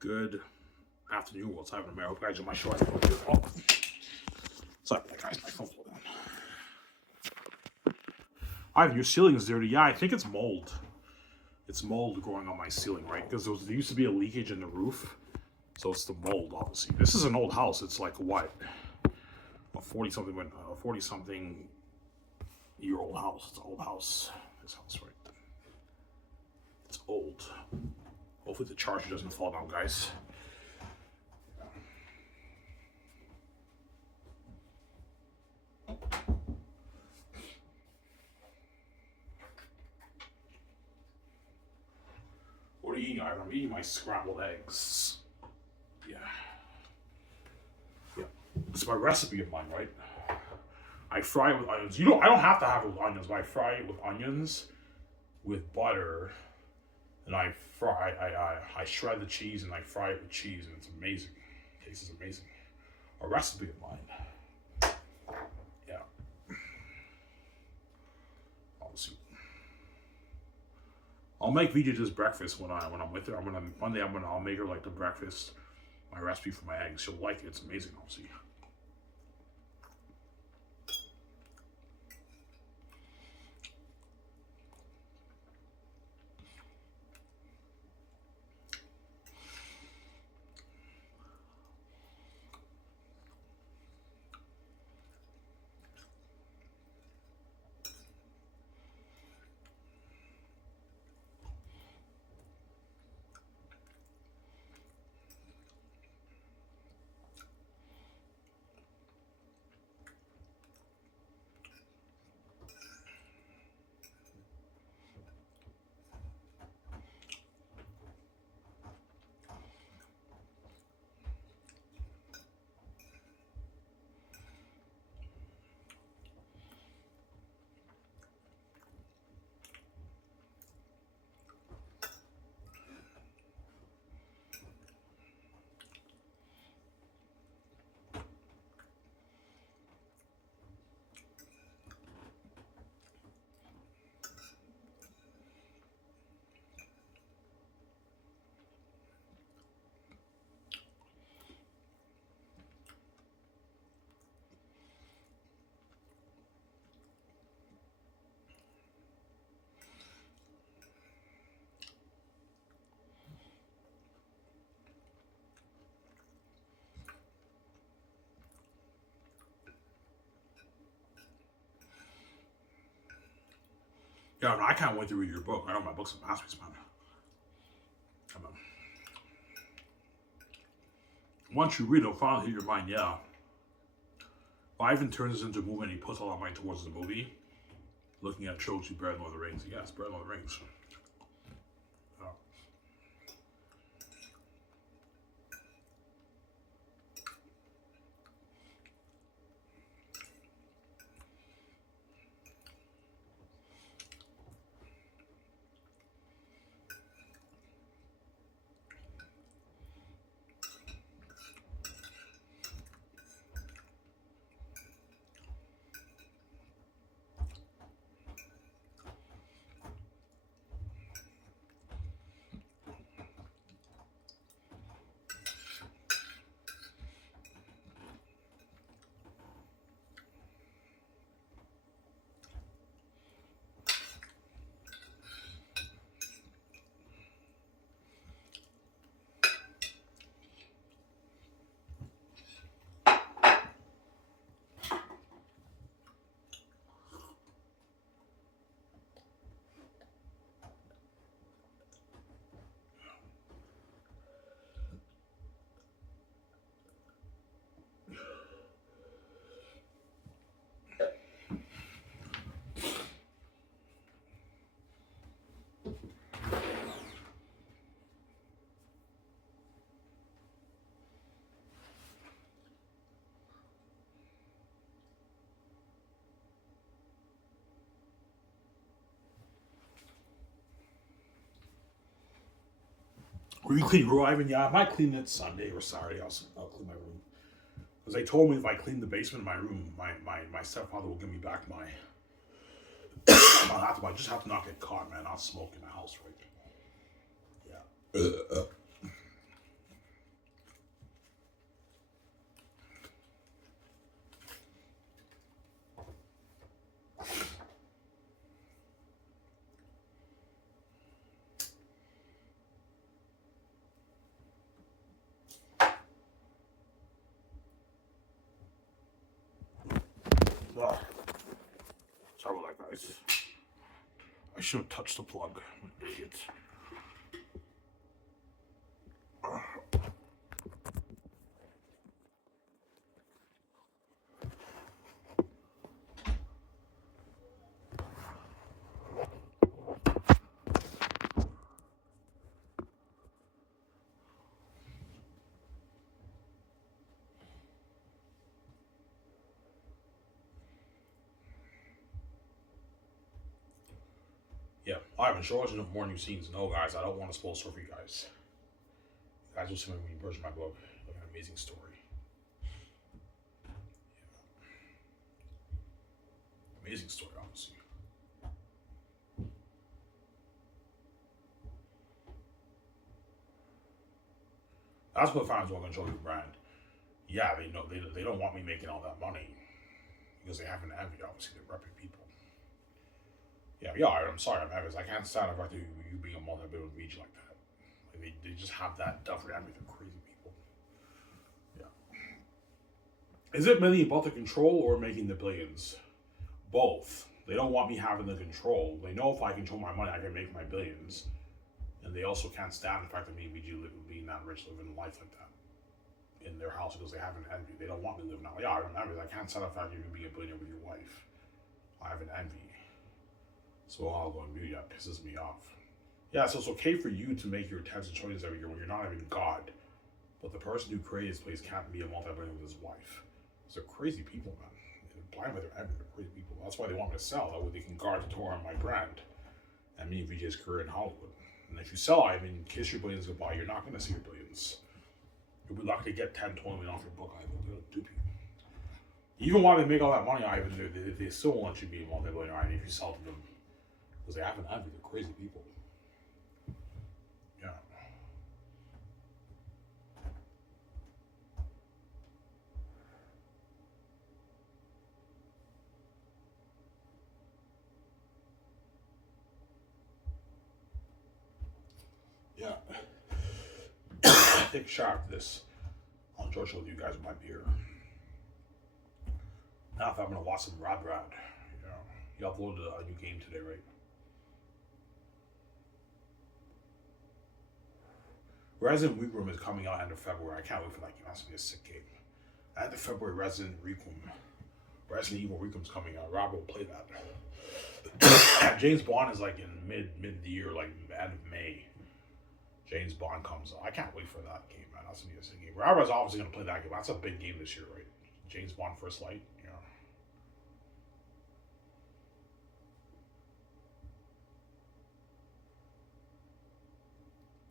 Good afternoon. What's happening, man? I hope you guys are my show. Oh, sorry, guys. My phone fell down. Ivan, your ceiling is dirty. Yeah, I think it's mold. It's mold growing on my ceiling, right? Because there used to be a leakage in the roof, so it's the mold, obviously. This is an old house. It's like what, a 40-something year old house. It's an old house. This house, right? It's old. Hopefully the charger doesn't fall down, guys. What are you eating, Ivan? I'm eating my scrambled eggs. Yeah. Yeah. It's my recipe of mine, right? I fry it with onions. I don't have to have it with onions, but I fry it with onions, with butter, and I shred the cheese and I fry it with cheese, and it's amazing. It tastes amazing. A recipe of mine. Yeah. I'll make Vija just breakfast when I'm with her. I'll make her like the breakfast, my recipe for my eggs. She'll like it. It's amazing. I'll see. Yeah, I can't wait to read your book. I know my book's a masterpiece, man. Come on. Once you read it, it'll finally hit your mind. Yeah. Ivan turns this into a movie and he puts all that money towards the movie. Looking at trilogy, Bread and Lord of the Rings. Yes, Bread and Lord of the Rings. Will you clean your room, Ivan? Yeah, I might clean it Sunday or Saturday. I'll clean my room. Because they told me if I clean the basement of my room, my stepfather will give me back my laptop. I just have to not get caught, man. I'll smoke in the house, right? Yeah. that, guys. I should have touched the plug. I'm an idiot. Yeah, Ivan, show us more new scenes. No, guys, I don't want to spoil story for you guys. You guys will see when you purchase my book. Like an amazing story. Yeah. Amazing story, honestly. That's what fans want to control your brand. Yeah, they know they don't want me making all that money because they have an envy. Obviously, they're repping people. Yeah, I'm sorry, I'm envious. I can't stand the fact that you being a multi-billion reach like that. Like they just have that stuff for everything. Crazy people. Yeah. Is it mainly about the control or making the billions? Both. They don't want me having the control. They know if I control my money, I can make my billions. And they also can't stand the fact that me and VG being that rich, living a life like that in their house because they have an envy. They don't want me living that. Yeah, I'm envious. I can't stand the fact that you can be a billionaire with your wife. I have an envy. So I'll go and mute. That pisses me off. Yeah, so it's okay for you to make your tens of choices every year when you're not even God. But the person who created this place can't be a multi-billionaire with his wife. They're crazy people, man. They're blind by their envy. They're crazy people. That's why they want me to sell. That way they can guard the door on my brand and me and VJ's career in Hollywood. And if you sell Ivan, kiss your billions goodbye. You're not going to see your billions. You'll be lucky to get 10, 20 million off your book, Ivan. They'll dupe you. Even while they make all that money, Ivan, they still won't let you be a multi-billionaire, Ivan, if you sell to them. Because they have an envy. They're crazy people. Yeah. Yeah. Take a shot of this. I'll enjoy with you guys with my beer. Now, if I'm gonna watch some Rad, you uploaded a new game today, right? Resident Week Room is coming out end of February. I can't wait for that game. That's gonna be a sick game. End of February, Resident Evil Requiem is coming out. Rob will play that. James Bond is like in mid year, like end of May. James Bond comes out. I can't wait for that game, man. That's gonna be a sick game. Rob is obviously gonna play that game. That's a big game this year, right? James Bond First Light.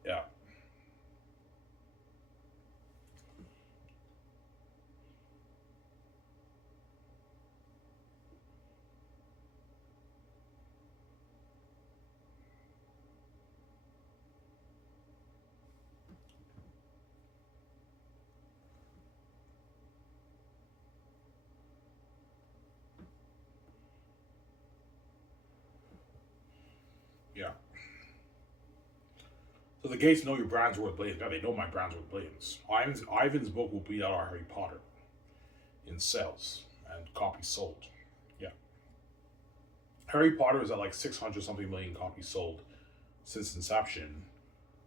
Yeah. Yeah. So the gates know your brand's worth billions. Yeah, they know my brand's worth billions. Ivan's book will beat out our Harry Potter in sales and copies sold. Yeah. Harry Potter is at like 600 something million copies sold since inception.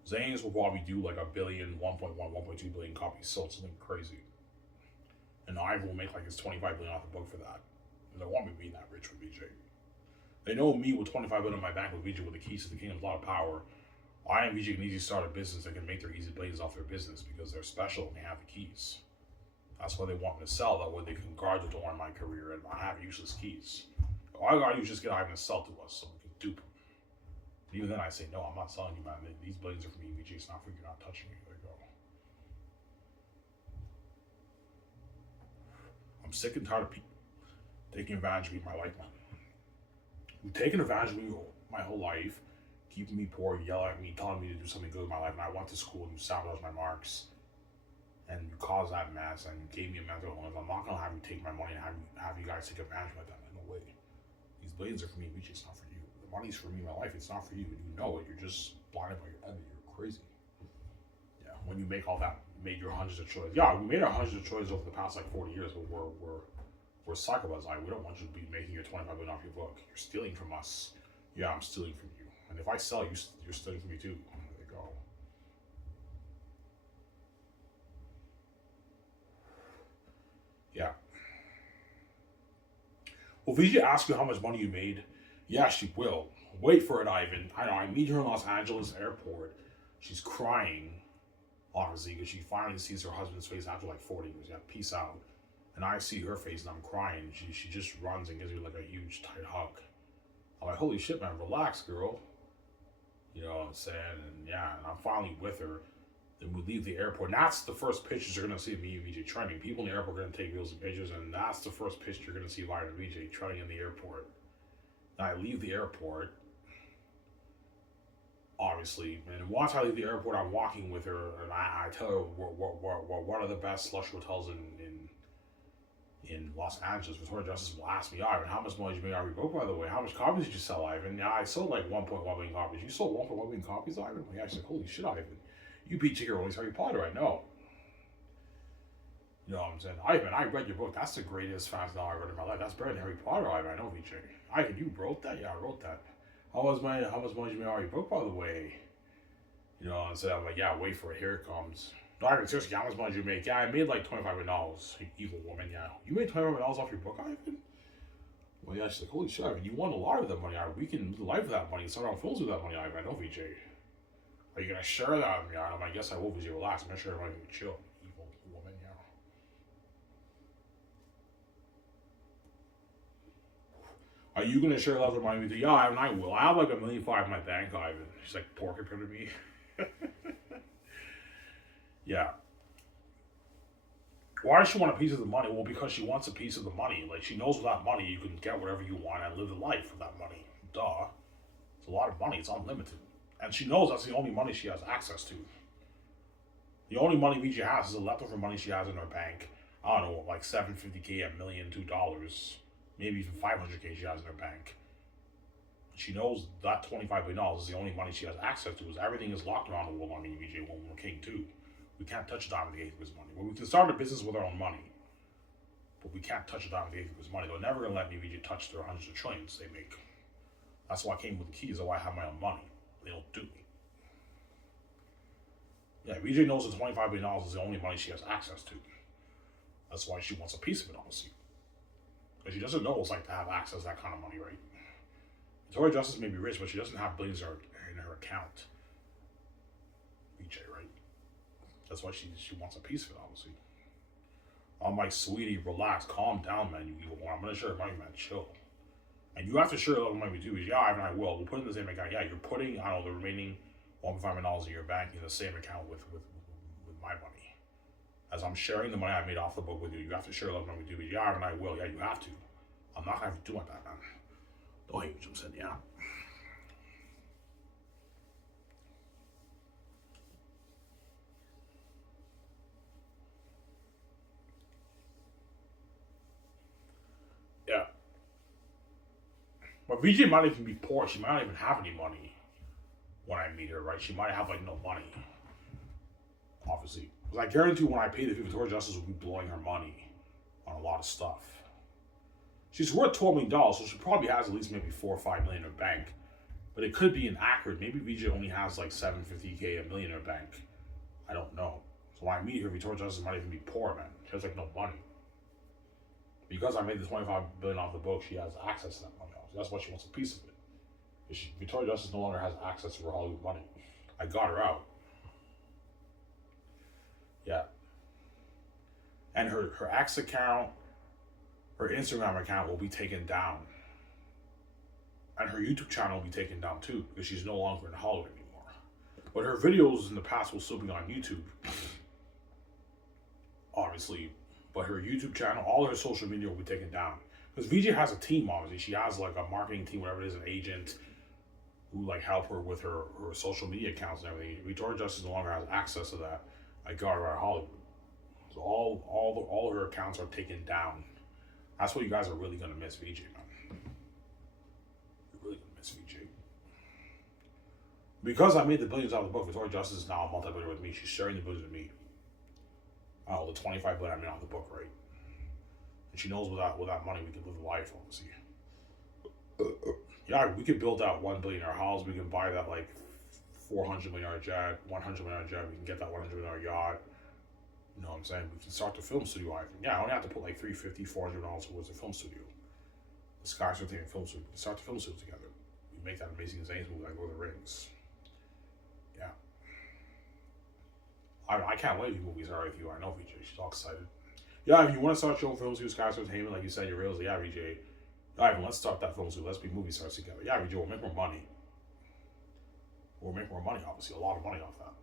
Zane's will probably do like a billion, 1.1, 1.2 billion copies sold, something crazy. And Ivan will make like his 25 billion off the book for that. And they want me being that rich with VJ. They know me with 25 billion in my bank with VJ with the keys to the kingdom's a lot of power. I and VJ can easily start a business that can make their easy billions off their business because they're special and they have the keys. That's why they want me to sell. That way they can guard the door on my career and I have useless keys. All I gotta do is just get Ivan to sell to us so we can dupe him. Even then I say, no, I'm not selling you, man. These billions are for me, VJ. It's not for you. You're not touching me. There you go. I'm sick and tired of people taking advantage of me in my life, man. You've taken advantage of me my whole life, keeping me poor, yelling at me, telling me to do something good with my life, and I went to school and you sabotaged my marks, and you caused that mess, and you gave me a mental illness. I'm not gonna have you take my money and have you guys take advantage of that. No way. These billions are for me, which it's not for you. The money's for me, my life. It's not for you. You know it. You're just blinded by your envy. You're crazy. Yeah. When you make all that, made your hundreds of choices. Yeah, we made our hundreds of choices over the past like 40 years, but we're We're psychopaths. Like, we don't want you to be making your 25 million off your book. You're stealing from us. Yeah, I'm stealing from you. And if I sell, you're stealing from me too. There you go. Yeah. Well, VJ asks you how much money you made. Yeah, she will. Wait for it, Ivan. I know. I meet her in Los Angeles airport. She's crying, obviously, because she finally sees her husband's face after like 40 years. Yeah, peace out. And I see her face and I'm crying. She just runs and gives me like a huge tight hug. I'm like, holy shit, man, relax, girl. You know what I'm saying? And yeah, and I'm finally with her. Then we leave the airport. And that's the first pictures you're going to see of me and VJ trending. People in the airport are going to take reels and pictures, and that's the first picture you're going to see of Ivan and VJ trending in the airport. And I leave the airport, obviously. And once I leave the airport, I'm walking with her, and I tell her we're one of the best slush hotels in Los Angeles. Victoria Justice will ask me, Ivan, how much money did you make out of your book, by the way? How much copies did you sell, Ivan? Yeah, I sold like 1.1 million copies. You sold 1.1 million copies, Ivan? Yeah, she's like, holy shit, Ivan. You beat J.K. Rowling's Harry Potter, I know. You know what I'm saying? Ivan, I read your book. That's the greatest fantasy novel I read in my life. That's better than Harry Potter, Ivan. I know, VJ. Ivan, you wrote that? Yeah, I wrote that. How much money did you make out of your book, by the way? You know what I'm saying? I'm like, yeah, wait for it. Here it comes. No, Ivan, seriously, how much money did you make? Yeah, I made like $25 million. You evil woman, yeah. You made $25 million off your book, Ivan? Well, yeah, she's like, holy shit, Ivan, you won a lot with that money, Ivan. We can live with that money, start on films with that money, Ivan. I know, VJ. Are you gonna share that with me? I'm like, yes, I will, VJ. Relax. I'm gonna share it with you. Chill, evil woman, yeah. Are you gonna share that with my video? Yeah, Ivan, I will. I have like $1.5 million in my bank, Ivan. She's like, poor compared to me. Yeah. Why does she want a piece of the money? Well, because she wants a piece of the money. Like, she knows with that money you can get whatever you want and live the life with that money. Duh. It's a lot of money. It's unlimited. And she knows that's the only money she has access to. The only money VJ has is the leftover money she has in her bank. I don't know, like $750K, $1 million, $2, maybe even $500K she has in her bank. She knows that $25 billion is the only money she has access to. Is everything is locked around the world on me, VJ, when we're king too. We can't touch a dime of the eighth of his money. Well, we can start a business with our own money, but we can't touch a dime of the eighth of his money. They're never gonna let me, VJ, touch their hundreds of trillions they make. That's why I came with the keys. That's why I have my own money. They don't do me. Yeah, VJ knows that $25 billion is the only money she has access to. That's why she wants a piece of it, obviously. Because she doesn't know what it's like to have access to that kind of money, right? Victoria Justice may be rich, but she doesn't have billions in her account. VJ, right? That's why she wants a piece of it, obviously. I'm like, sweetie, relax, calm down, man, you evil one. I'm going to share money, man, chill. And you have to share what money we do. Yeah, Ivan, I will. We'll put it in the same account. Yeah, you're putting, I don't know, the remaining $1.5 million in your bank in the same account with my money. As I'm sharing the money I made off the book with you, you have to share what money we do. Yeah, Ivan, I will. Yeah, you have to. I'm not going to have to do like that, man. Don't hate what I'm saying, yeah. Yeah. But VJ might even be poor. She might not even have any money when I meet her, right? She might have like no money. Obviously. Because I guarantee when I pay the fee, Victoria Justice will be blowing her money on a lot of stuff. She's worth $12 million, so she probably has at least maybe 4 or 5 million in her bank. But it could be inaccurate. Maybe VJ only has like $750K, $1 million in her bank. I don't know. So when I meet her, Victoria Justice might even be poor, man. She has like no money. Because I made the $25 billion off the book, she has access to that money. So that's why she wants a piece of it. Victoria Justice no longer has access to her Hollywood money. I got her out. Yeah. And her X account, her Instagram account will be taken down. And her YouTube channel will be taken down too, because she's no longer in Hollywood anymore. But her videos in the past will still be on YouTube. Obviously. But her YouTube channel, all her social media will be taken down. Because VJ has a team, obviously. She has like a marketing team, whatever it is, an agent who like help her with her social media accounts and everything. Victoria Justice no longer has access to that. I got her out of Hollywood. So all her accounts are taken down. That's what you guys are really gonna miss, VJ, man. You're really gonna miss VJ. Because I made the billions out of the book, Victoria Justice is now a multi-billionaire with me. She's sharing the billions with me. Oh, the $25 billion I made off the book, right? And she knows with that money we can live life, obviously. Yeah, we could build that $1 billion house. We can buy that like $400 million jet, $100 million jet. We can get that $100 million yacht. You know what I'm saying? We can start the film studio. I think. Yeah, I only have to put like $350, $400 towards the film studio. The Sky's rotating film studio. We can start the film studio together. We make that amazing Zane's movie like Lord of the Rings. Yeah. I can't wait these movies are with you. I know VJ. She's all excited. Yeah, if you want to start your own film studio, Sky's Entertainment, like you said, you're real. Yeah, VJ. Ivan, let's start that film studio. Let's be movie stars together. Yeah, VJ, we'll make more money. We'll make more money, obviously. A lot of money off that.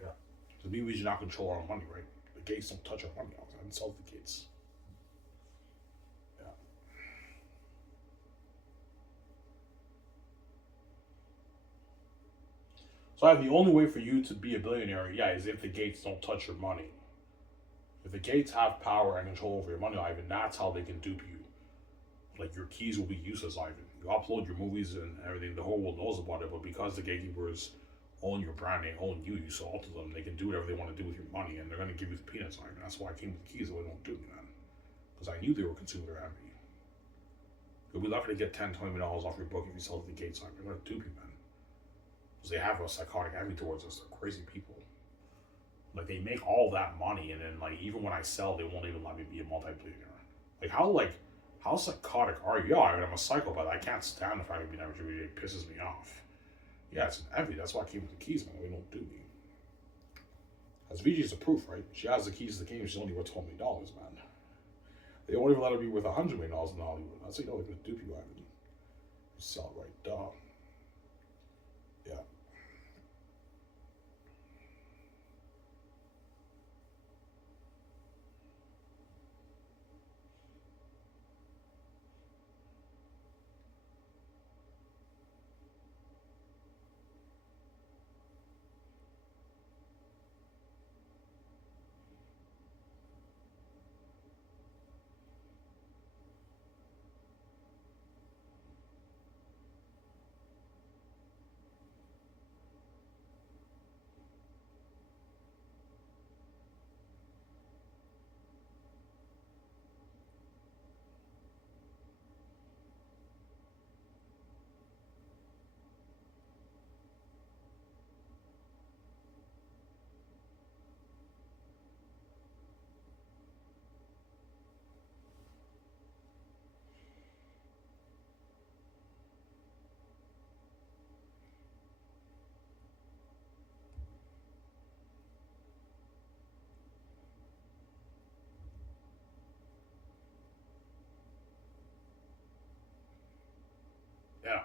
Yeah. Because we should not control our money, right? The gates don't touch our money. I didn't sell the gates. Yeah. So the only way for you to be a billionaire, yeah, is if the gates don't touch your money. If the gates have power and control over your money, Ivan, that's how they can dupe you. Like, your keys will be useless, Ivan. You upload your movies and everything, the whole world knows about it, but because the gatekeepers own your brand, they own you, you sell to them, they can do whatever they want to do with your money, and they're going to give you the peanuts, Ivan. That's why I came with the keys, so they don't do me, man. Because I knew they were consuming their envy. You'll be lucky to get $10, $20 million off your book if you sell to the gates, Ivan. They're going to dupe you, man. Because they have a psychotic envy towards us. They're crazy people. Like, they make all that money, and then, like, even when I sell, they won't even let me be a multi-billionaire. How psychotic are you? Yeah, I mean, I'm a psychopath. I can't stand the fact that being average every day. It pisses me off. Yeah, it's an envy. That's why I came with the keys, man. They don't do me. As VJ's the proof, right? She has the keys to the kingdom. She's only worth $12 million, man. They won't even let her be worth $100 million in Hollywood. That's how you know they're going to dupe you, Ivan. You sell it right, duh. Yeah. Yeah.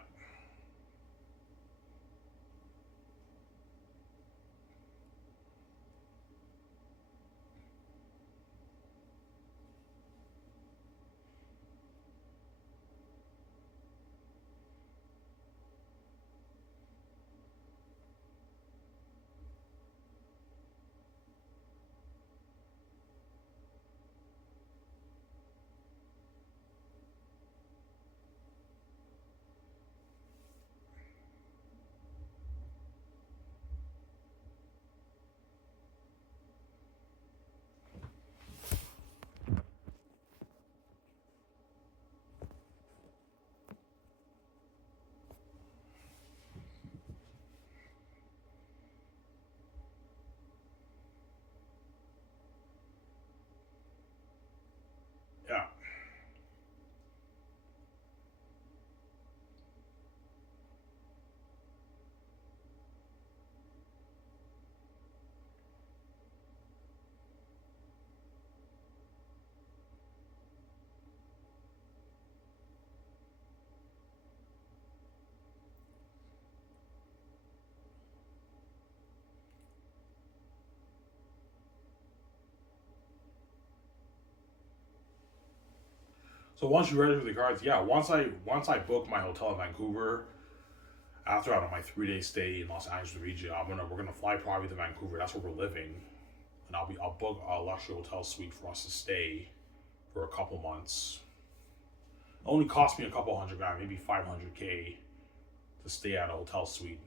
Yeah. So once you register the cards, yeah. Once I book my hotel in Vancouver, after out of my 3 day stay in Los Angeles region, we're gonna fly probably to Vancouver. That's where we're living, and I'll book a luxury hotel suite for us to stay for a couple months. It only cost me a couple hundred grand, maybe 500K to stay at a hotel suite.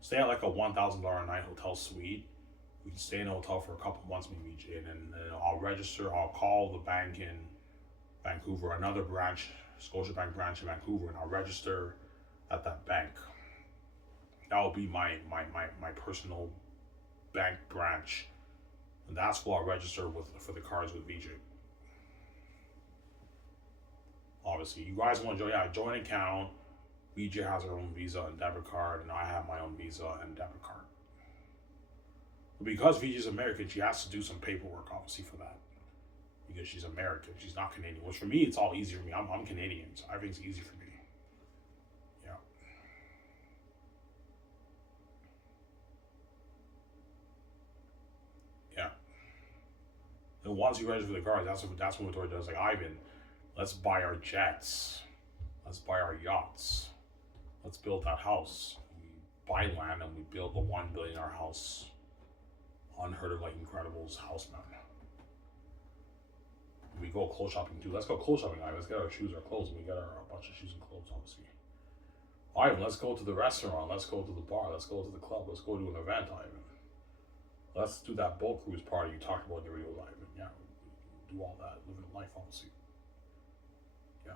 Stay at like a $1,000 a night hotel suite, We can stay in a hotel for a couple months maybe, and then I'll register. I'll call the bank in Vancouver, another branch, Scotiabank branch in Vancouver, and I'll register at that bank. That will be my personal bank branch, and that's what I'll register with for the cards with VJ. Obviously, you guys want to join? Yeah, joint account. VJ has her own Visa and debit card, and I have my own Visa and debit card. But because VJ is American, she has to do some paperwork, obviously, for that. Because she's American, she's not Canadian. Which for me, it's all easy for me. I'm Canadian, so everything's easy for me. Yeah. Yeah. And once you register for the cards, that's when Victoria does. Like, Ivan, let's buy our jets. Let's buy our yachts. Let's build that house. We buy land and we build the $1 billion house. Unheard of, like, Incredibles house, man. We go clothes shopping too. Let's go clothes shopping, Ivan. Let's get our shoes, our clothes, and we got a bunch of shoes and clothes, obviously. Ivan, let's go to the restaurant. Let's go to the bar. Let's go to the club. Let's go to an event, Ivan. Let's do that boat cruise party you talked about in the video, Ivan. Yeah, do all that, living life, obviously. Yeah.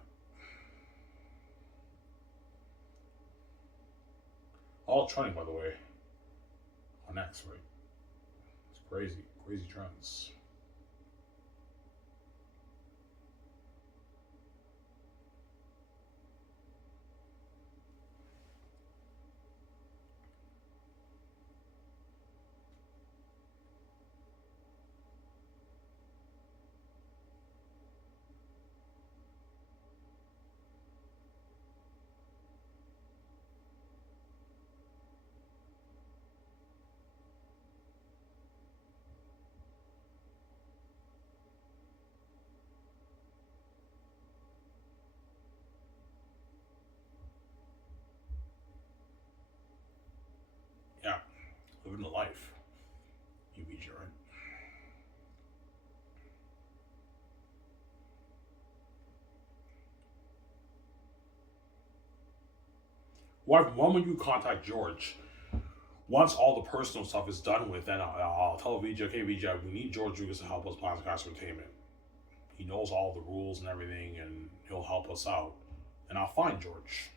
All trending, by the way, on X, right? It's crazy, crazy trends. Yeah, living the life. You beat your right. When will you contact George? Once all the personal stuff is done with, then I'll tell VJ, okay, VJ, we need George Lucas to help us plan Cast Entertainment. He knows all the rules and everything, and he'll help us out. And I'll find George.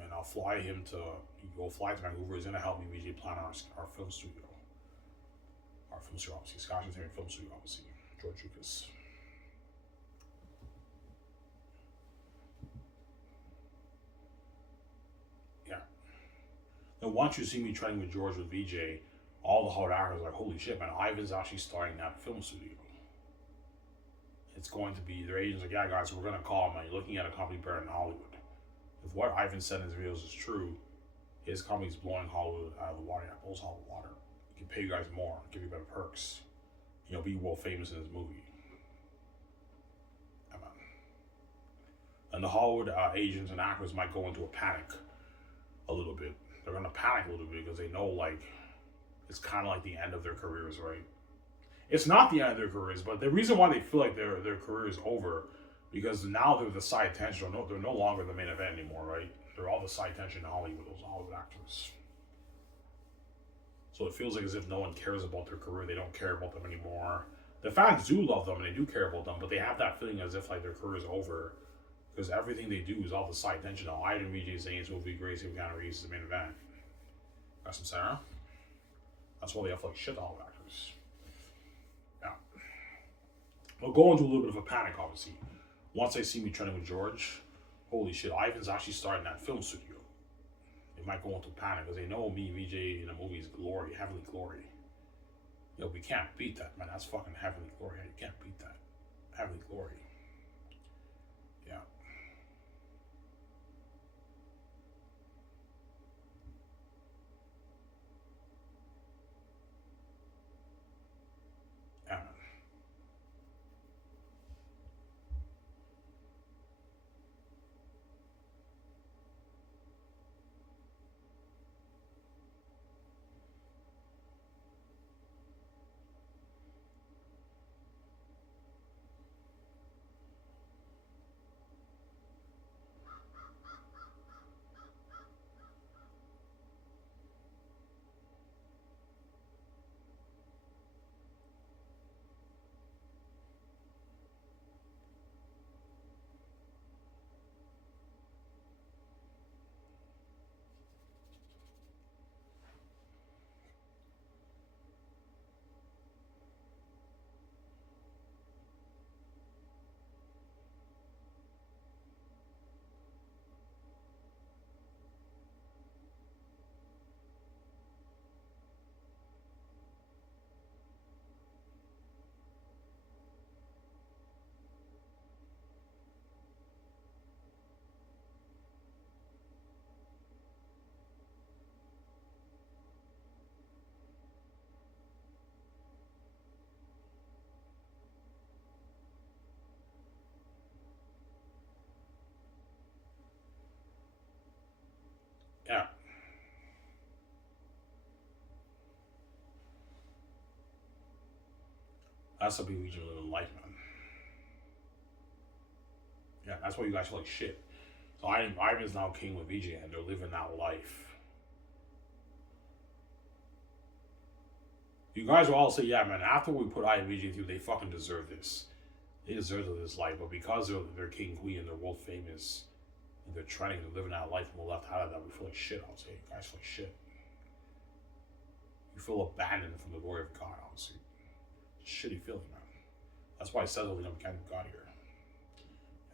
And I'll fly him to. Go fly to Vancouver. He's gonna help me VJ plan our film studio. Our film studio, obviously, Scotch Entertainment Film Studio, obviously, George Lucas. Yeah. And once you see me training with George with VJ, all the hard actors are like, holy shit, man, Ivan's actually starting that film studio. It's going to be, their agents like, yeah, guys, we're going to call him, man. You're looking at a company better than Hollywood. If what Ivan said in his videos is true, his company's blowing Hollywood out of the water. Yeah, blows Hollywood water. He can pay you guys more, give you better perks. You'll be world famous in his movie. Yeah, man. And the Hollywood agents and actors might go into a panic a little bit. They're going to panic a little bit because they know, like, it's kind of like the end of their careers, right? It's not the end of their careers, but the reason why they feel like their career is over, because now they're the side attention. They're no longer the main event anymore, right? They're all the side attention in Hollywood, those Hollywood actors. So it feels like as if no one cares about their career. They don't care about them anymore. The fans do love them and they do care about them, but they have that feeling as if like their career is over because everything they do is all the side attention. Now, I didn't VJ Zane's movie, Gracie with Keanu Reeves is the main event. Got some Sarah. That's why they have like shit Hollywood actors. Yeah. They'll go into a little bit of a panic, obviously. Once they see me training with George, holy shit, Ivan's actually starting that film studio. They might go into panic because they know me, VJ, in the movie is glory, heavenly glory. Yo, we can't beat that, man. That's fucking heavenly glory. You can't beat that. Heavenly glory. Yeah. Yeah, man. That's something we should live in life, man. Yeah, that's why you guys feel like shit. So Ivan is now king with VJ, and they're living that life. You guys will all say, yeah, man, after we put Ivan and VJ through, they fucking deserve this. They deserve this life, but because they're king, queen, and they're world famous, and they're trending, they're living that life, and we're left out of that, we feel like shit, I would say. You guys feel like shit. You feel abandoned from the glory of God, obviously. It's a shitty feeling, man. That's why I said, we can't do God here.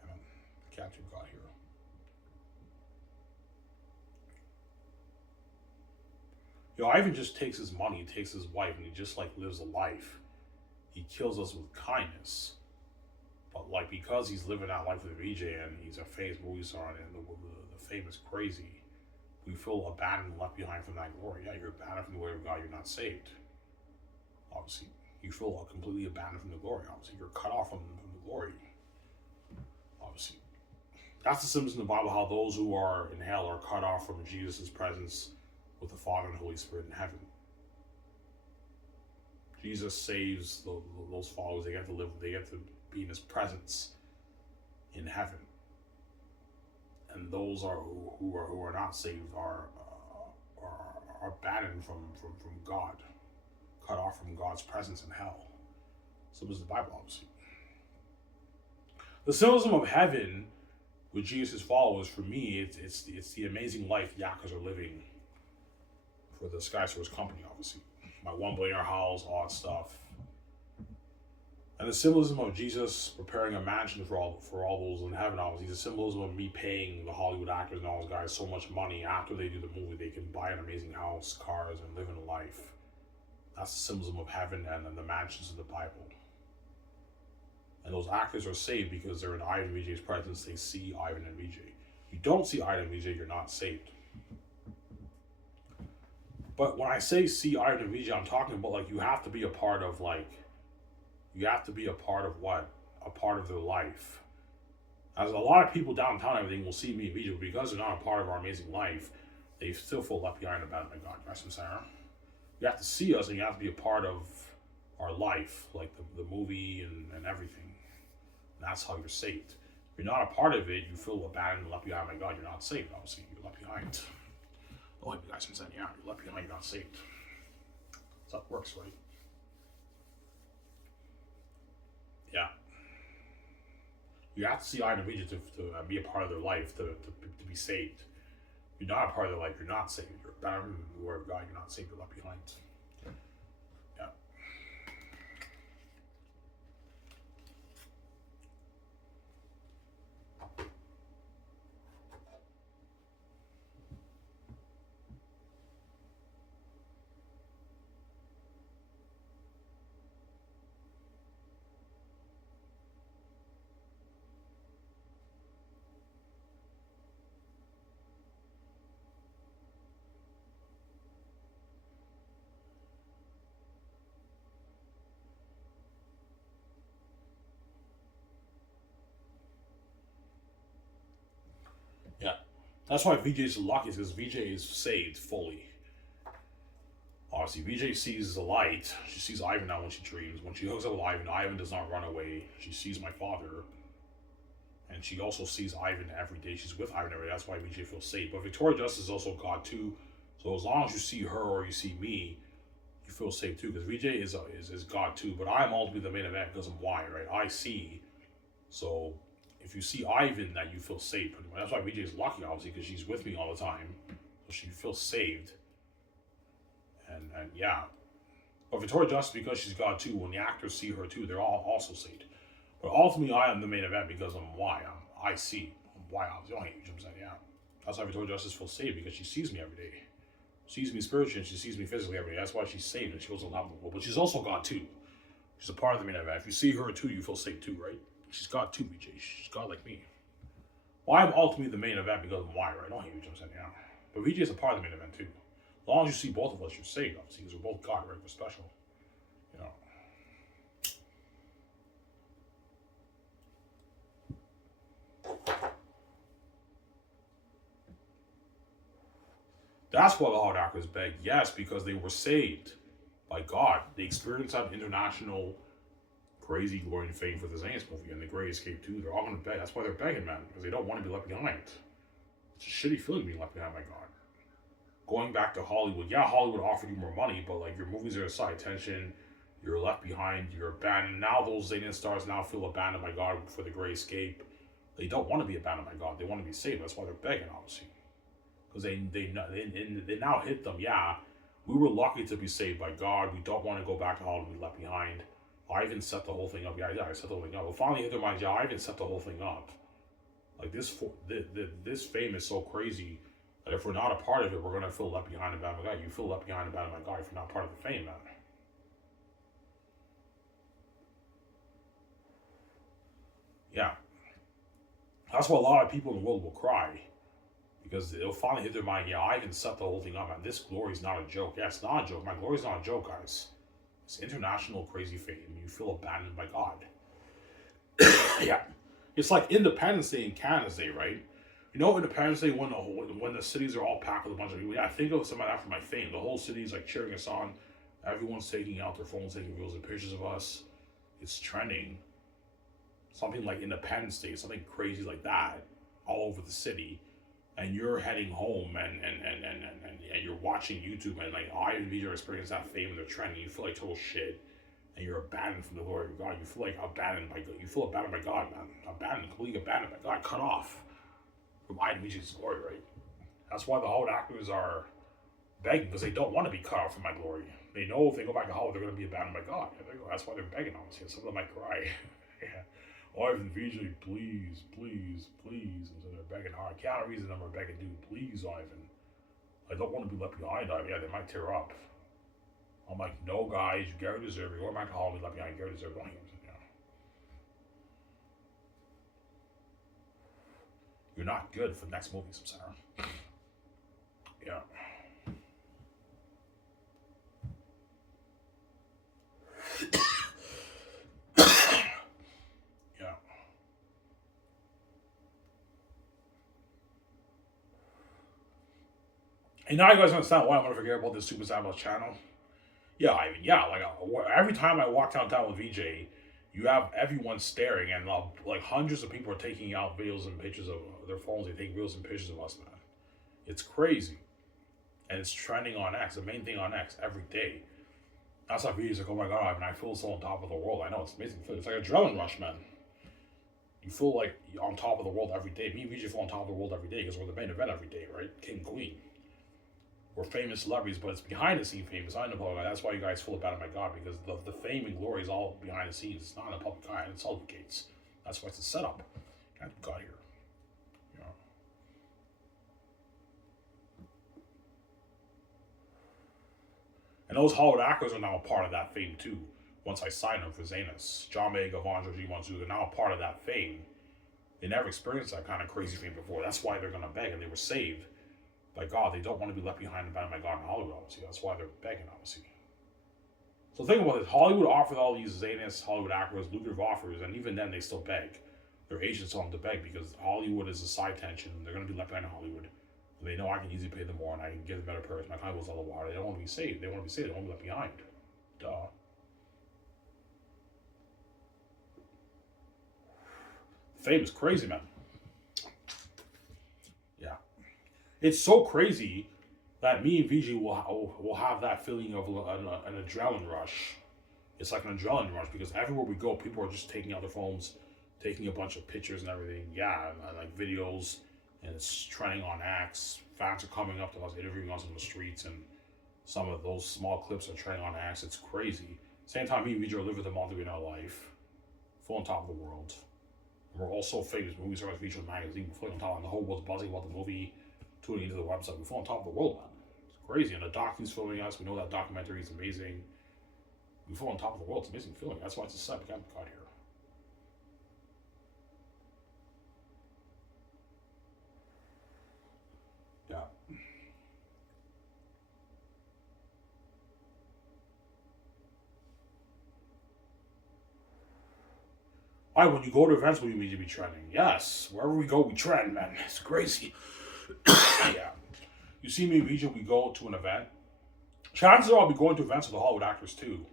Yeah, man. Can't do God here. Yo, Ivan just takes his money, takes his wife, and he just like lives a life. He kills us with kindness. But like because he's living that life with VJ and he's a famous movie star and the fame is crazy, we feel abandoned and left behind from that glory. Yeah, you're abandoned from the glory of God, you're not saved. Obviously, you feel completely abandoned from the glory. Obviously, you're cut off from the glory. Obviously. That's the symbols in the Bible, how those who are in hell are cut off from Jesus' presence with the Father and the Holy Spirit in heaven. Jesus saves those followers. They get to live. They get to be in His presence in heaven. And those who are not saved are abandoned from God, cut off from God's presence in hell. So was the Bible, obviously. The symbolism of heaven with Jesus' followers, for me, it's the amazing life Yakas are living for the Skysource company, obviously. My $1 billion house, all that stuff. And the symbolism of Jesus preparing a mansion for all those in heaven, obviously. The symbolism of me paying the Hollywood actors and all those guys so much money after they do the movie, they can buy an amazing house, cars, and live in a life. That's the symbolism of heaven and then the mansions of the Bible. And those actors are saved because they're in Ivan and VJ's presence. They see Ivan and VJ. You don't see Ivan and VJ, you're not saved. But when I say see Ivan and VJ, I'm talking about like you have to be a part of what? A part of their life. As a lot of people downtown, everything will see me and VJ, but because they're not a part of our amazing life, they still feel left behind about my God. That's what I'm saying. You have to see us and you have to be a part of our life, like the movie and everything. And that's how you're saved. If you're not a part of it, you feel abandoned, left behind. My God, you're not saved. Obviously, you're left behind. Oh, you guys been saying, yeah, you're left behind, you're not saved. That's how it works, right? Yeah. You have to see Ivan and VJ to be a part of their life, to be saved. If you're not a part of their life, you're not saved. You're abandoned in the word of God, you're not saved, you're left behind. Yeah. Yeah. That's why VJ is lucky, because VJ is saved fully. Obviously, VJ sees the light. She sees Ivan now when she dreams. When she hooks up with Ivan, Ivan does not run away. She sees my father. And she also sees Ivan every day. She's with Ivan every day. That's why VJ feels safe. But Victoria Justice is also God too. So as long as you see her or you see me, you feel safe too. Because VJ is God too. But I'm ultimately the main event because I'm why, right? I see. So if you see Ivan, that you feel safe pretty much. That's why VJ is lucky, obviously, because she's with me all the time. So she feels saved. And yeah. But Victoria Justice, because she's God too, when the actors see her too, they're all also saved. But ultimately, I am the main event because I'm why. I see. I'm why. I don't hate you, Jim. Yeah. That's why Victoria Justice feels saved, because she sees me every day. She sees me spiritually and she sees me physically every day. That's why she's saved and she goes on top of the world. But she's also God too. She's a part of the main event. If you see her too, you feel safe too, right? She's God too, BJ. She's God like me. Well, I'm ultimately the main event because I'm why, right? I don't hate you, Jim. Yeah. But VJ is a part of the main event too. As long as you see both of us, you're saved, obviously, because we're both God, right? We're special. You know. That's why the hard actors begged, yes, because they were saved by God. They experienced that international crazy glory and fame for the Zane's movie and the Great Escape too. They're all gonna beg. That's why they're begging, man, because they don't want to be left behind. It's a shitty feeling being left behind. My God. Going back to Hollywood, yeah, Hollywood offered you more money, but like your movies are a side attention. You're left behind. You're abandoned. Now those Zayn stars now feel abandoned by God for the Great Escape. They don't want to be abandoned by God. They want to be saved. That's why they're begging, obviously, because they now hit them. Yeah, we were lucky to be saved by God. We don't want to go back to Hollywood. We left behind. I even set the whole thing up. Yeah, I set the whole thing up. Well, finally hit their minds. Yeah, I even set the whole thing up. Like this fame is so crazy that if we're not a part of it, we're gonna feel left behind and abandoned by God. You feel left behind and abandoned by God if you're not part of the fame, man. Yeah, that's why a lot of people in the world will cry because they'll finally hit their mind. Yeah, I even set the whole thing up, man. This glory is not a joke. Yeah, it's not a joke. My glory is not a joke, guys. It's international crazy fame. You feel abandoned by God. Yeah, it's like Independence Day and Canada's Day, right? You know, Independence Day when the cities are all packed with a bunch of people. Yeah, I think of some of that from my fame. The whole city's like cheering us on. Everyone's taking out their phones, taking videos and pictures of us. It's trending. Something like Independence Day, something crazy like that, all over the city, and you're heading home and you're watching YouTube and like I and VJ experience that fame and they're trending. You feel like total shit, and you're abandoned from the glory of God. You feel like abandoned by God. You feel abandoned by God, man. Abandoned, completely abandoned by God, cut off from I and VJ's glory, right? That's why the Hollywood actors are begging because they don't want to be cut off from my glory. They know if they go back to Hollywood, they're going to be abandoned by God. Yeah, that's why they're begging, honestly. Some of them might cry. Yeah. Ivan, VJ, please, please, please. And so they're begging hard. Keanu Reeves and them are begging, dude, please, Ivan. I don't want to be left behind, Ivan. Yeah, they might tear up. I'm like, no, guys, you gotta deserve it. You're going back to Hollywood, left behind, you gotta deserve it. Yeah. You're not good for the next movie, Sarah. Yeah. And now you guys understand why I'm gonna forget about this Super Saiyan channel. Yeah, I mean, yeah, like every time I walk downtown with VJ, you have everyone staring, and like hundreds of people are taking out videos and pictures of their phones. They take videos and pictures of us, man. It's crazy, and it's trending on X. The main thing on X every day. That's why VJ's like, oh my God, I mean, I feel so on top of the world. I know it's amazing. It's like adrenaline rush, man. You feel like you're on top of the world every day. Me and VJ feel on top of the world every day because we're the main event every day, right? King, queen. We're famous celebrities, but it's behind the scene fame. It's not in the public eye. That's why you guys feel abandoned by God, because the fame and glory is all behind the scenes. It's not in the public eye, and it's all the gates. That's why it's a setup. God here. You know. And those Hollywood actors are now a part of that fame too. Once I signed them for Zanus, John May, Gavon, Georgie Monsu, they're now a part of that fame. They never experienced that kind of crazy fame before. That's why they're gonna beg, and they were saved by God. They don't want to be left behind by God in Hollywood, obviously. That's why they're begging, obviously. So think about this. Hollywood offered all these Zanus, Hollywood actors, lucrative offers, and even then they still beg. Their agents tell them to beg because Hollywood is a side tension. They're going to be left behind in Hollywood. They know I can easily pay them more and I can give them better purse. My client goes all the water. They don't want to be saved. They want to be saved. They don't want to be left behind. Duh. Fame is crazy, man. Yeah. It's so crazy that me and VG will have that feeling of an adrenaline rush. It's like an adrenaline rush because everywhere we go, people are just taking out their phones, taking a bunch of pictures and everything. Yeah, and like videos, and it's trending on X. Fans are coming up to us, interviewing us on the streets, and some of those small clips are trending on X. It's crazy. Same time, me and VG are living the multi in our life, full on top of the world. We're also famous movie stars featured in magazine. We're on top, and the whole world's buzzing about the movie, tuning into the website. We're on top of the world, man. It's crazy. And the docu's filming us. We know that documentary is amazing. We feel on top of the world. It's an amazing feeling. That's why it's a set. We got here. Yeah. Why, when you go to events, we need to be trending. Yes, wherever we go, we trend, man. It's crazy. Yeah. You see me, Vija, we go to an event. Chances are I'll be going to events with the Hollywood actors too,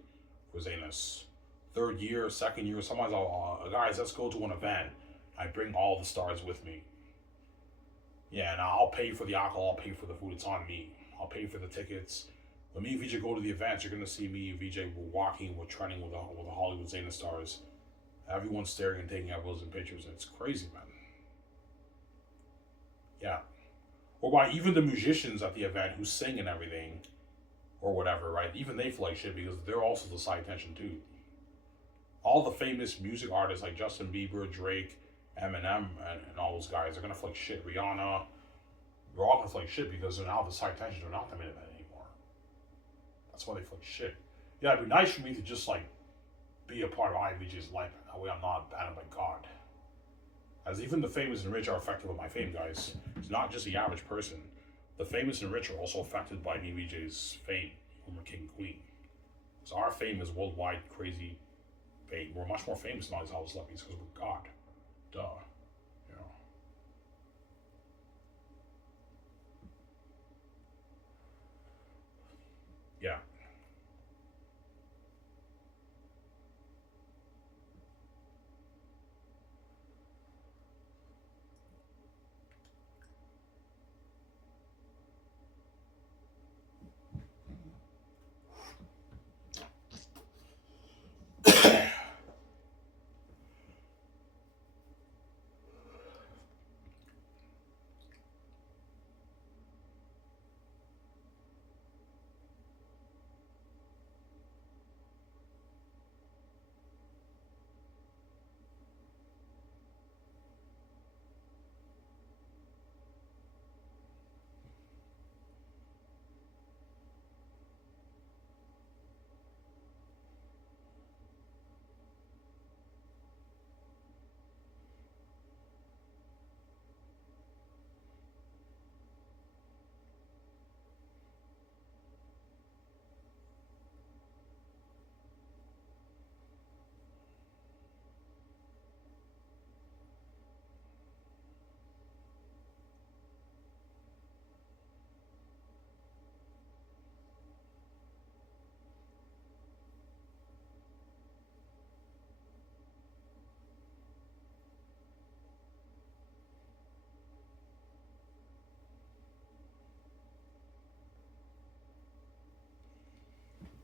for Zanus, third year, second year, sometimes guys, let's go to an event. I bring all the stars with me. Yeah, and I'll pay for the alcohol, I'll pay for the food. It's on me. I'll pay for the tickets. When me and VJ go to the events, you're gonna see me and VJ. We're walking, we're trending with the Hollywood Zane stars. Everyone's staring and taking photos and pictures. It's crazy, man. Yeah. Or why even the musicians at the event who sing and everything, or whatever, right? Even they feel like shit because they're also the side attention too. All the famous music artists like Justin Bieber, Drake, Eminem, and all those guys are gonna feel like shit. Rihanna, they're all gonna feel like shit because they're now the side attention. They're not the main event anymore. That's why they feel like shit. Yeah, it'd be nice for me to just like be a part of IVJ's life. That way I'm not abandoned by God. As even the famous and rich are affected by my fame, guys. It's not just the average person. The famous and rich are also affected by me and VJ's fame. When we're king and queen. So our fame is worldwide crazy fame. We're much more famous than all these other celebrities because we're God. Duh. You know. Yeah.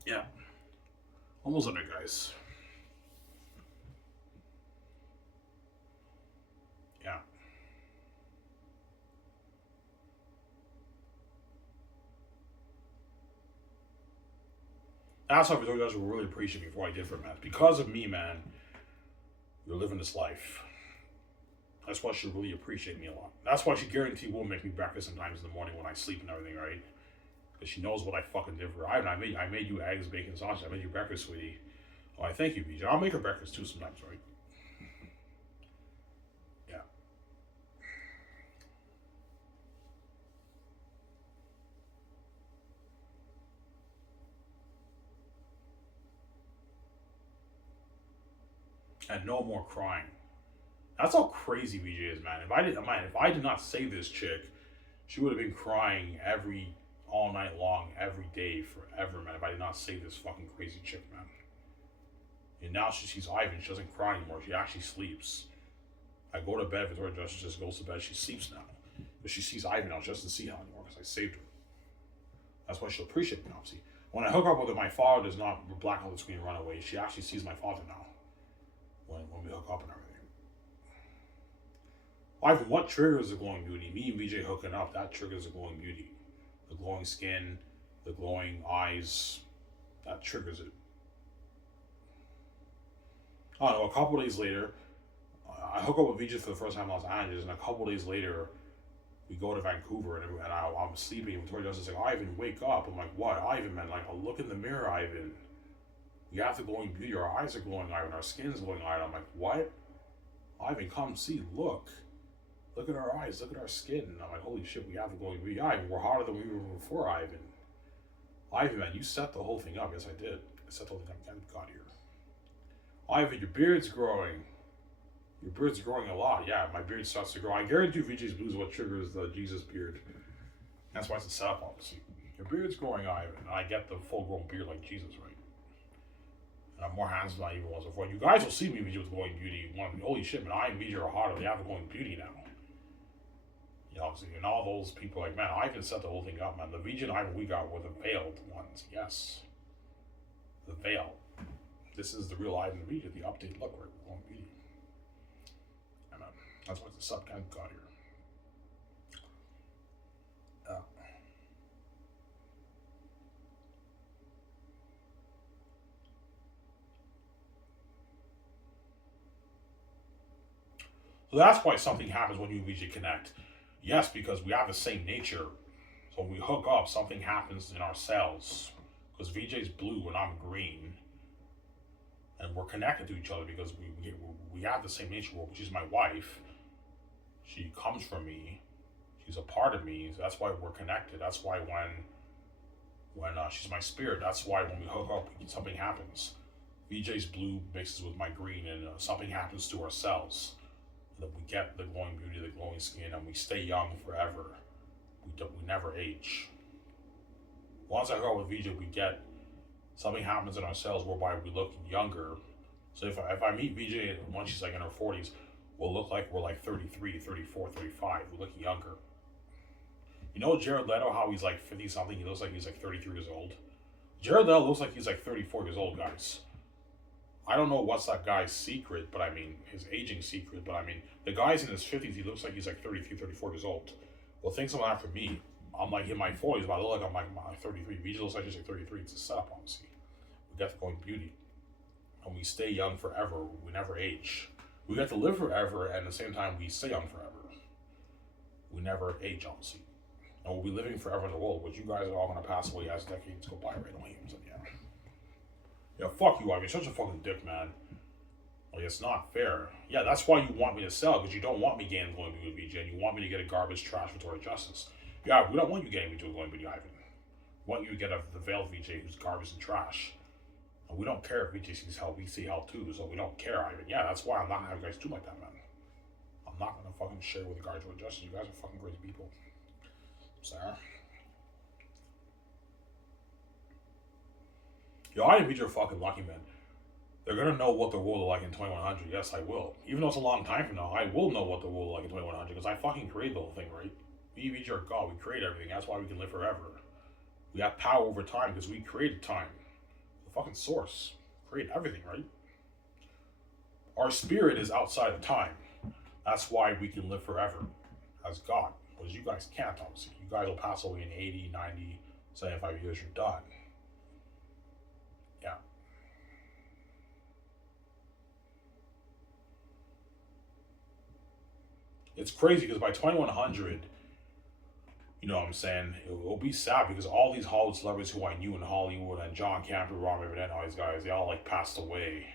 Yeah. Almost under, guys. Yeah. That's why you guys will really appreciate me for what I did for man. Because of me, man, you're living this life. That's why she really appreciate me a lot. That's why she guarantee will make me breakfast sometimes in the morning when I sleep and everything, right? Because she knows what I fucking did for her. I made you eggs, bacon, sausage. I made you breakfast, sweetie. Oh, I thank you, BJ. I'll make her breakfast too sometimes, right? Yeah. And no more crying. That's how crazy BJ is, man. If I did not save this chick, she would have been crying all night long, every day, forever, man. If I did not save this fucking crazy chick, man. And now she sees Ivan, she doesn't cry anymore. She actually sleeps. I go to bed, Victoria just goes to bed. She sleeps now, but she sees Ivan now. She doesn't see her anymore because I saved her. That's why she'll appreciate me, obviously. When I hook up with her, my father does not black out the screen and run away. She actually sees my father now when we hook up and everything. Ivan, what triggers the glowing beauty? Me and VJ hooking up, that triggers the glowing beauty. The glowing skin, the glowing eyes, that triggers it. I don't know, a couple days later, I hook up with VJ for the first time in Los Angeles, and a couple days later, we go to Vancouver, and I'm sleeping, and Victoria just like, Ivan, wake up. I'm like, what? Ivan, man, like, I'll look in the mirror, Ivan. You have the glowing beauty, our eyes are glowing, Ivan, our skin's glowing, Ivan. I'm like, what? Ivan, come see, look. Look at our eyes, look at our skin. And I'm like, holy shit, we have the glowing beauty. Ivan, we're hotter than we were before, Ivan. Ivan, man, you set the whole thing up. Yes, I did. I set the whole thing up. Thank God here. Ivan, your beard's growing. Your beard's growing a lot. Yeah, my beard starts to grow. I guarantee you, VJ's Blue is what triggers the Jesus beard. That's why it's a setup, obviously. Your beard's growing, Ivan. And I get the full grown beard like Jesus, right? And I'm more handsome than I even was before. You guys will see me with glowing beauty. Holy shit, man, I and VJ are hotter. They have the glowing beauty now. You know, and all those people like, man, I can set the whole thing up, man. The VJ and Ivan we got were the veiled ones. Yes. The veil. This is the real Ivan and VJ, the update look, right? Glowing beauty. And that's what the sub kind of got here. So that's why something happens when you and VJ connect. Yes, because we have the same nature. So when we hook up, something happens in our cells. Because VJ's blue and I'm green. And we're connected to each other because we have the same nature. She's my wife. She comes from me. She's a part of me. So that's why we're connected. That's why when she's my spirit, that's why when we hook up, something happens. VJ's blue mixes with my green and something happens to our cells. That we get the glowing beauty, the glowing skin, and we stay young forever. We never age. Once I go with VJ, we get something happens in our cells whereby we look younger. So if I meet VJ once she's like in her 40s, we'll look like we're like 33, 34, 35. We look younger. You know Jared Leto, how he's like 50 something, he looks like he's like 33 years old. Jared Leto looks like he's like 34 years old, guys. I don't know what's that guy's secret, but I mean, his aging secret, but I mean, the guy's in his 50s, he looks like he's like 33, 34 years old. Well, think something that for me. I'm like in my 40s, but I look like I'm like 33. VJ looks like he's like 33. It's a setup, obviously. We got the glowing beauty. And we stay young forever. We never age. We get to live forever, and at the same time, we stay young forever. We never age, obviously. And we'll be living forever in the world, which you guys are all going to pass away as decades go by, right? Yeah, fuck you, Ivan. You're such a fucking dick, man. Like, it's not fair. Yeah, that's why you want me to sell, because you don't want me getting glowing beauty with VJ, and you want me to get a garbage trash for Tory Justice. Yeah, we don't want you getting me to a glowing beauty, Ivan. We want you to get the veiled VJ who's garbage and trash. And we don't care if VJ sees hell, we see hell too, so we don't care, Ivan. Yeah, that's why I'm not gonna have you guys do like that, man. I'm not gonna fucking share with the guys with justice. You guys are fucking crazy people. Sarah. Yo, I and VJ are fucking lucky, man. They're gonna know what the world is like in 2100. Yes, I will. Even though it's a long time from now, I will know what the world is like in 2100 because I fucking created the whole thing, right? We and VJ are God. We create everything. That's why we can live forever. We have power over time because we created time. The fucking source. Create everything, right? Our spirit is outside of time. That's why we can live forever as God. Because you guys can't, obviously. You guys will pass away in 80, 90, 75 years. You're done. Yeah. It's crazy because by 2100, you know what I'm saying, it'll be sad because all these Hollywood celebrities who I knew in Hollywood and John Camper, Ron Riverdale, all these guys, they all like passed away.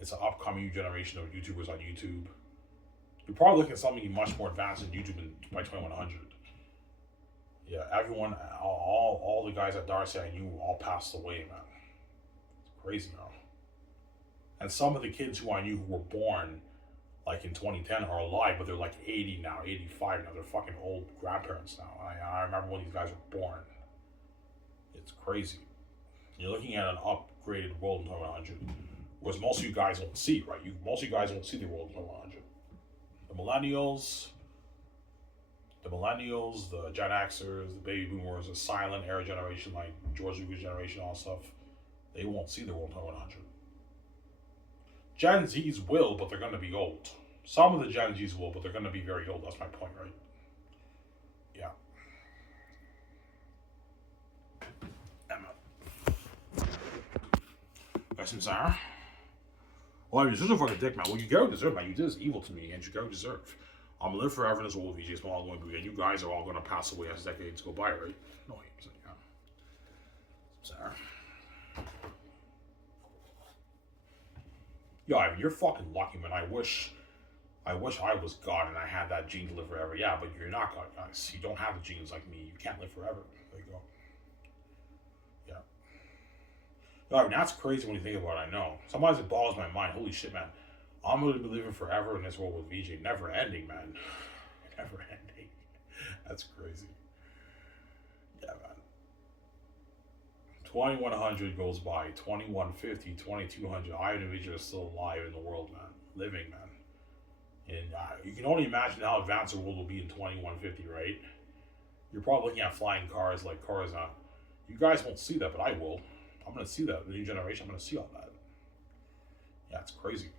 It's an upcoming generation of YouTubers on YouTube. You're probably looking at something much more advanced in YouTube by 2100. Yeah, everyone, all the guys at Darcy I knew all passed away, man. It's crazy, man. And some of the kids who I knew who were born like in 2010 are alive, but they're like 80 now, 85 now. They're fucking old grandparents now. I remember when these guys were born. It's crazy. You're looking at an upgraded world in 2100, whereas most of you guys won't see, right? Most of you guys won't see the world in 2100. The millennials, the Gen Xers, the baby boomers, the silent era generation like George Lucas generation, all stuff, they won't see the world in 2100. Gen Zs will, but they're going to be old. Some of the Gen Zs will, but they're going to be very old. That's my point, right? Yeah. Emma. Guys, I'm sorry. Well, you're such a fucking dick, man. Well, you go deserve, man. You did this evil to me, and you go deserve. I'm going to live forever in this world, VJ. Small going to be, and you guys are all going to pass away as decades go by, right? No, yeah. Sorry. Yo, Ivan, you're fucking lucky, man. I wish I was God and I had that gene to live forever. Yeah, but you're not God, guys. You don't have the genes like me. You can't live forever. There you go. Yeah. Yo, Ivan, that's crazy when you think about it, I know. Sometimes it boggles my mind. Holy shit, man. I'm going to be living forever in this world with VJ. Never ending, man. Never ending. That's crazy. Yeah, man. 2100 goes by, 2150, 2200. I individuals are still alive in the world, man. Living, man. And you can only imagine how advanced the world will be in 2150, right? You're probably looking at flying cars like cars now. You guys won't see that, but I will. I'm going to see that. The new generation, I'm going to see all that. Yeah, it's crazy.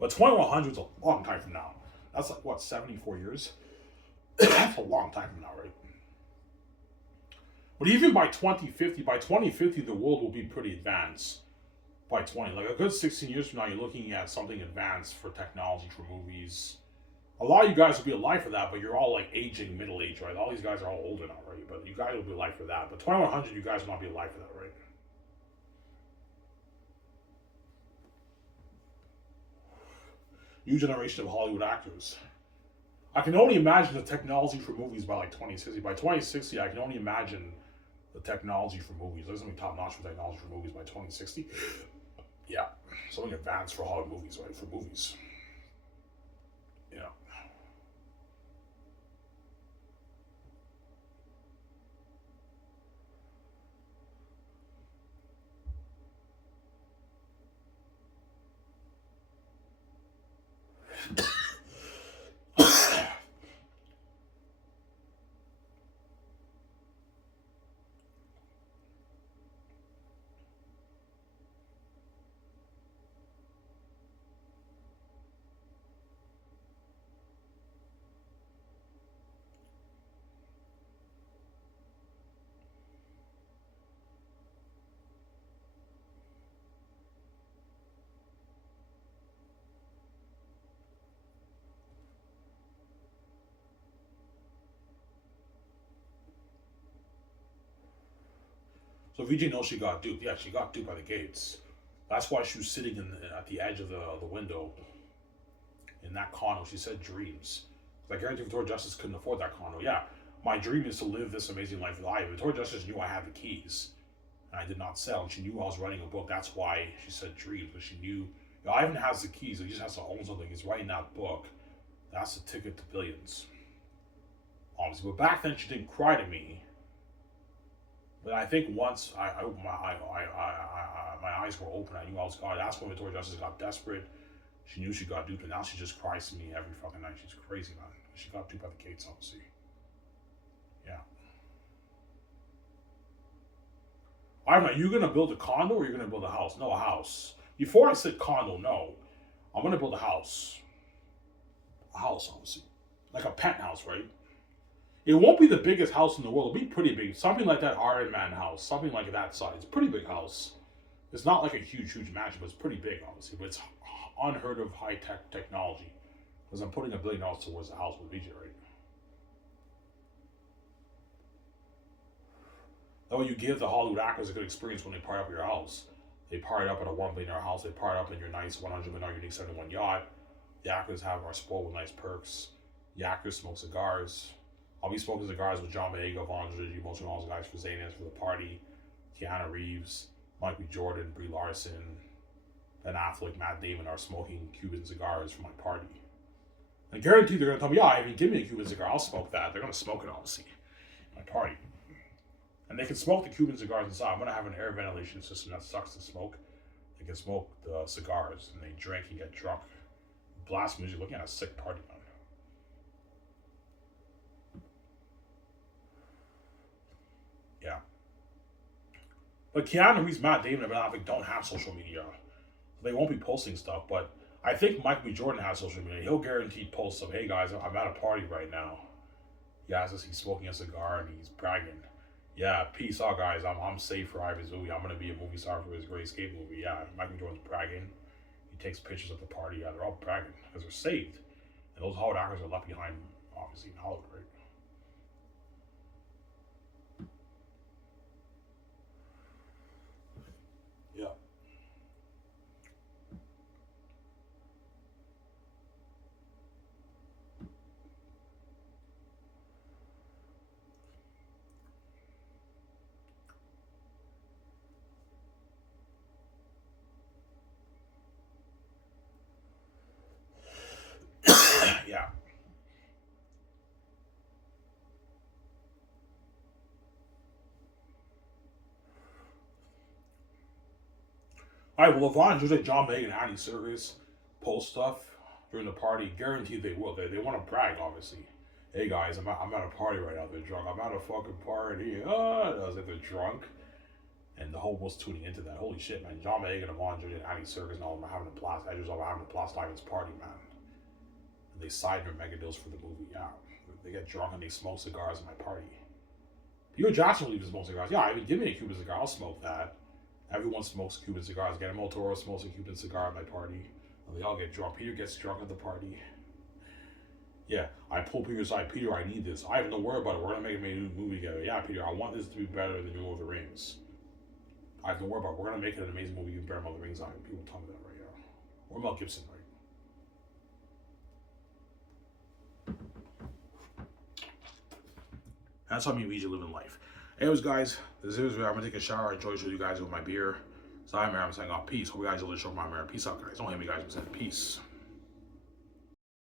But 2100 is a long time from now. That's like, what, 74 years? That's a long time from now, right? But even by 2050, the world will be pretty advanced. By 20, like a good 16 years from now, you're looking at something advanced for technology, for movies. A lot of you guys will be alive for that, but you're all like aging, middle age, right? All these guys are all older now, right? But you guys will be alive for that. But 2100, you guys will not be alive for that, right? New generation of Hollywood actors. I can only imagine the technology for movies by like 2060. By 2060, I can only imagine the technology for movies. There's going to be top notch for technology for movies by 2060. Yeah, something advanced for Hollywood movies, right? For movies. Yeah. So VJ knows she got duped. Yeah, she got duped by the gates. That's why she was sitting at the edge of the window in that condo. She said dreams. I guarantee Victoria Justice couldn't afford that condo. Yeah, my dream is to live this amazing life that I have. Victoria Justice knew I had the keys, and I did not sell. And she knew I was writing a book. That's why she said dreams. But she knew, Ivan has the keys. He just has to own something. He's writing that book. That's the ticket to billions. Obviously, but back then she didn't cry to me. But I think once I opened my eyes were open, I knew I was God. That's when Victoria Justice got desperate. She knew she got duped, and now she just cries to me every fucking night. She's crazy, man. She got duped by the gates, obviously. Yeah. Ivan, are you gonna build a condo or are you gonna build a house? No, a house. Before I said condo, no. I'm gonna build a house. A house, obviously. Like a penthouse, right? It won't be the biggest house in the world. It'll be pretty big. Something like that Iron Man house. Something like that size. Pretty big house. It's not like a huge mansion, but it's pretty big, obviously. But it's unheard of high-tech technology. Because I'm putting $1 billion towards the house with VJ, right? That way you give the Hollywood actors a good experience when they part up your house. They part up at a $1 billion house. They part up in your nice $100 million unique 71 yacht. The actors are spoiled with nice perks. The actors smoke cigars. I'll be smoking cigars with John Boyega, Vaughn Gigi, most of all those guys for Zaynans for the party. Keanu Reeves, Mike B. Jordan, Brie Larson, Ben Affleck, Matt Damon are smoking Cuban cigars for my party. I guarantee they're going to tell me, yeah, Ivan, give me a Cuban cigar. I'll smoke that. They're going to smoke it, obviously, at my party. And they can smoke the Cuban cigars inside. I'm going to have an air ventilation system that sucks the smoke. They can smoke the cigars, and they drink and get drunk. Blast music, looking at a sick party, man. Yeah. But Keanu Reeves, Matt Damon, and Ben Affleck don't have social media. They won't be posting stuff, but I think Mike B. Jordan has social media. He'll guaranteed post some, hey guys, I'm at a party right now. He has us, he's smoking a cigar and he's bragging. Yeah, peace out guys, I'm safe for Ivan Zooey. I'm going to be a movie star for his Great Escape movie. Yeah, Mike B. Jordan's bragging. He takes pictures of the party. Yeah, they're all bragging because they're saved. And those Hollywood actors are left behind, obviously, in Hollywood, right? Yeah. Alright, well, Livin, just like John Megan, Annie Service, post stuff during the party, guaranteed they will. They want to brag, obviously. Hey guys, I'm at a party right now. They're drunk. I'm at a fucking party. I was like, they're drunk. And the whole world's tuning into that. Holy shit, man. John Megan, Livin, and Annie Circus, and all of them are having a blast. I just all having a blast Diamond's party, man. And they signed their mega deals for the movie, yeah. They get drunk and they smoke cigars at my party. Peter Jackson will leave to smoke cigars. Yeah, I mean, give me a Cuban cigar. I'll smoke that. Everyone smokes Cuban cigars. Guillermo Toro smokes a Cuban cigar at my party. And they all get drunk. Peter gets drunk at the party. Yeah, I pull Peter aside. Peter, I need this. I have no worry about it. We're going to make a new movie together. Yeah, Peter, I want this to be better than Lord of the Rings. I have no worry about it. We're going to make it an amazing movie. You can bear Lord of the Rings on it. People tell me that right now. Or Mel Gibson, right? That's how me and VJ live in life. Anyways, guys, this is where I'm gonna take a shower. I enjoy showing you guys with my beer. So I'm saying, peace. Hope you guys enjoy the show. My Peace out, guys. Don't hate me, guys. I'm saying peace.